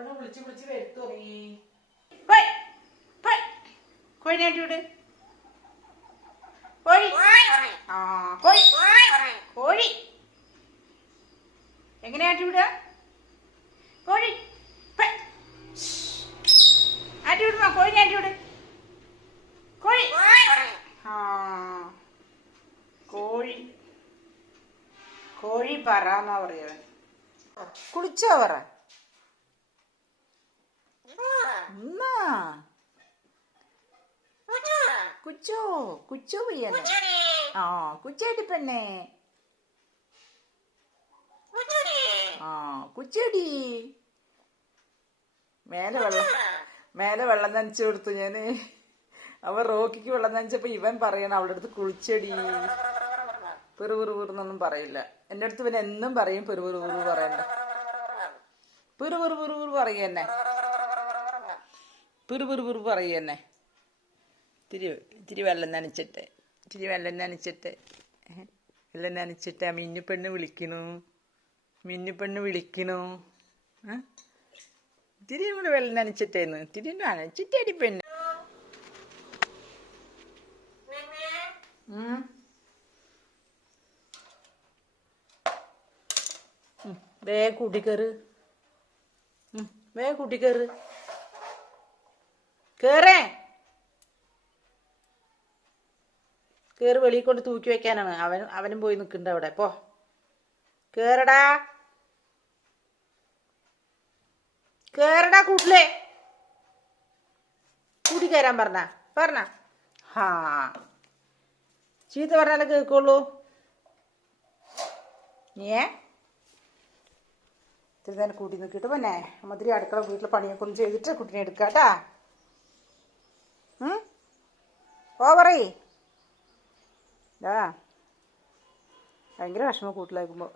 അപ്പഴ വിളിച്ച് വിളിച്ച് വരുത്തു കോഴി. ആ എങ്ങനെയാട്ടി വിടുക കോഴി. ആട്ടി വിടുമോ? കോഴിനെ ആട്ടി വിട്. കോഴി. ആ കോഴി. കോഴി പറ എന്നാ കുളിച്ചോ പറ? എന്നാ കുച്ചോ കുച്ചോ പയ്യനെ ആ കുച്ചേടി പെണ്ണേ. ആ കുച്ചേടി. മേലെ വെള്ളം മേലെ വെള്ളം നനച്ചു കൊടുത്തു ഞാൻ. അവ റോക്കിക്ക് വെള്ളം നനച്ചപ്പോ ഇവൻ പറയണം അവളുടെ അടുത്ത് കുളിച്ചെടി. പെറു പെറു പറയില്ല. എന്റെ അടുത്ത് ഇവൻ എന്നും പറയും പെറു പെറു പെറു പറയണ്ട പെറുപെറുപെറു പറയുക പെറു പെറു പിറു പിറു പെറു പെറു പെറു എന്നെ. ഇത്തിരി ഇത്തിരി വെള്ളം നനച്ചിട്ട് ഇത്തിരി വെള്ളം നനച്ചിട്ട് വെള്ളം നനച്ചിട്ട് ആ മിന്നുപെണ്ണ് വിളിക്കണു. മിന്നുപെണ്ണ് വിളിക്കണു? ഇത്തിരി കൂടെ വെള്ളം നനച്ചിട്ടേന്ന്. ഇത്തിരി നനച്ചിട്ടേടി പെണ്ണ്. വേ കൂട്ടിക്കറ് വേ കൂട്ടിക്കേറ് കേറേ. കേറ് വെളിയിൽ കൊണ്ട് തൂക്കി വെക്കാനാണ്. അവൻ അവനും പോയി നിൽക്കുന്നുണ്ട് അവിടെ. പോ. കേറടാ. കേറടാ കൂട്ടിലേ. കൂട്ടി കയറാൻ പറഞ്ഞ. പറഞ്ഞ. ഹാ. ചീത്ത പറഞ്ഞാലേ കേൾക്കുള്ളൂ. നീയേ ഇത്തിരി തന്നെ കൂട്ടി നിൽക്കിട്ട് പിന്നെ. മധുരി അടുക്കള വീട്ടിൽ പണിയൊക്കെ ഒന്ന് ചെയ്തിട്ട് കുട്ടിനെ എടുക്കാട്ടാ. ഓ പറയ്. ആ ഭയങ്കര വിഷമം കൂട്ടിലാക്കുമ്പോൾ